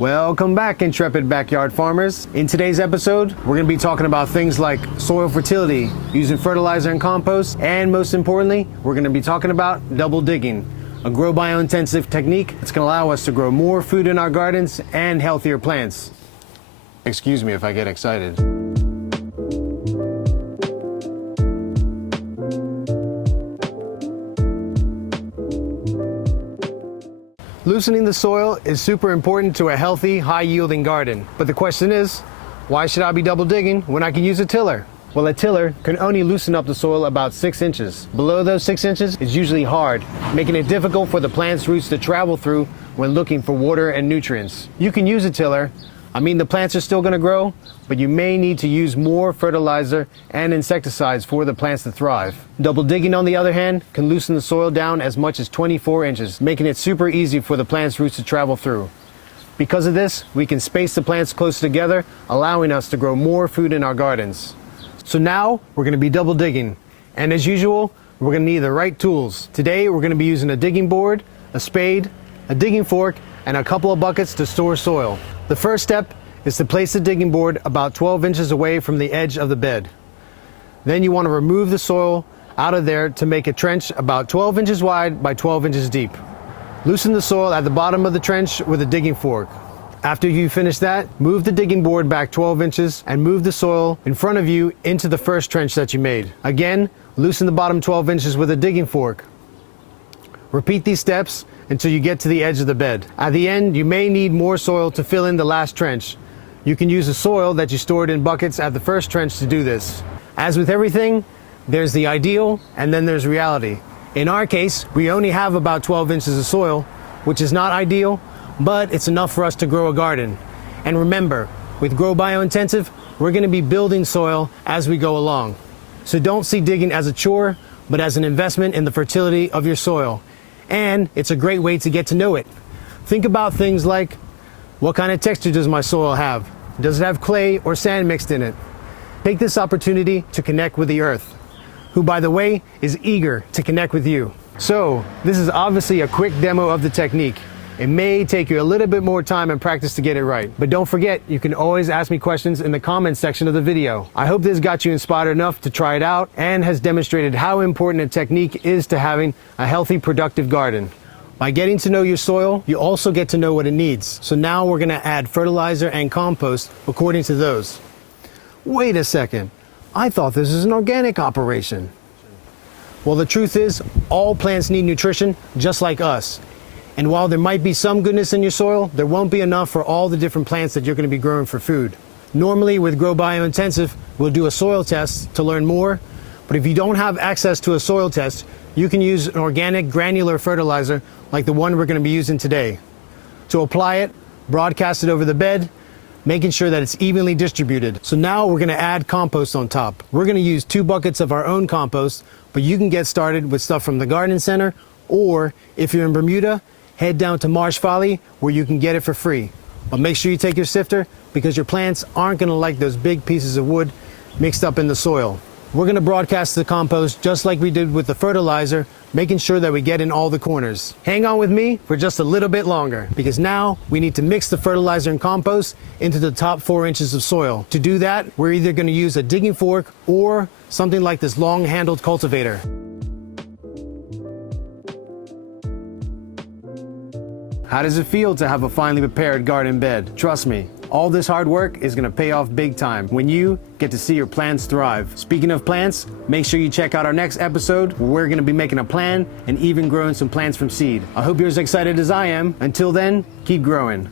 Welcome back, intrepid backyard farmers. In today's episode, we're going to be talking about things like soil fertility, using fertilizer and compost, and most importantly, we're going to be talking about double digging, a grow biointensive technique that's going to allow us to grow more food in our gardens and healthier plants. Excuse me if I get excited. Loosening the soil is super important to a healthy, high-yielding garden. But the question is, why should I be double digging when I can use a tiller? Well, a tiller can only loosen up the soil about 6 inches. Below those 6 inches is usually hard, making it difficult for the plant's roots to travel through when looking for water and nutrients. You can use a tiller. The plants are still going to grow, but you may need to use more fertilizer and insecticides for the plants to thrive. Double digging, on the other hand, can loosen the soil down as much as 24 inches, making it super easy for the plant's roots to travel through. Because of this, we can space the plants closer together, allowing us to grow more food in our gardens. So now, we're going to be double digging. And as usual, we're going to need the right tools. Today, we're going to be using a digging board, a spade, a digging fork, and a couple of buckets to store soil. The first step is to place the digging board about 12 inches away from the edge of the bed. Then you want to remove the soil out of there to make a trench about 12 inches wide by 12 inches deep. Loosen the soil at the bottom of the trench with a digging fork. After you finish that, move the digging board back 12 inches and move the soil in front of you into the first trench that you made. Again, loosen the bottom 12 inches with a digging fork. Repeat these steps until you get to the edge of the bed. At the end, you may need more soil to fill in the last trench. You can use the soil that you stored in buckets at the first trench to do this. As with everything, there's the ideal and then there's reality. In our case, we only have about 12 inches of soil, which is not ideal, but it's enough for us to grow a garden. And remember, with Grow Biointensive, we're going to be building soil as we go along. So don't see digging as a chore, but as an investment in the fertility of your soil. And it's a great way to get to know it. Think about things like, what kind of texture does my soil have? Does it have clay or sand mixed in it? Take this opportunity to connect with the earth, who, by the way, is eager to connect with you. So, this is obviously a quick demo of the technique. It may take you a little bit more time and practice to get it right. But don't forget, you can always ask me questions in the comments section of the video. I hope this got you inspired enough to try it out and has demonstrated how important a technique is to having a healthy, productive garden. By getting to know your soil, you also get to know what it needs. So now we're gonna add fertilizer and compost according to those. Wait a second, I thought this was an organic operation. Well, the truth is, all plants need nutrition just like us. And while there might be some goodness in your soil, there won't be enough for all the different plants that you're going to be growing for food. Normally with Grow Biointensive, we'll do a soil test to learn more, but if you don't have access to a soil test, you can use an organic granular fertilizer like the one we're going to be using today. To apply it, broadcast it over the bed, making sure that it's evenly distributed. So now we're going to add compost on top. We're going to use 2 buckets of our own compost, but you can get started with stuff from the garden center, or if you're in Bermuda, head down to Marsh Folly where you can get it for free. But make sure you take your sifter because your plants aren't going to like those big pieces of wood mixed up in the soil. We're going to broadcast the compost just like we did with the fertilizer, making sure that we get in all the corners. Hang on with me for just a little bit longer because now we need to mix the fertilizer and compost into the top 4 inches of soil. To do that, we're either going to use a digging fork or something like this long-handled cultivator. How does it feel to have a finely prepared garden bed? Trust me, all this hard work is going to pay off big time when you get to see your plants thrive. Speaking of plants, make sure you check out our next episode where we're going to be making a plan and even growing some plants from seed. I hope you're as excited as I am. Until then, keep growing.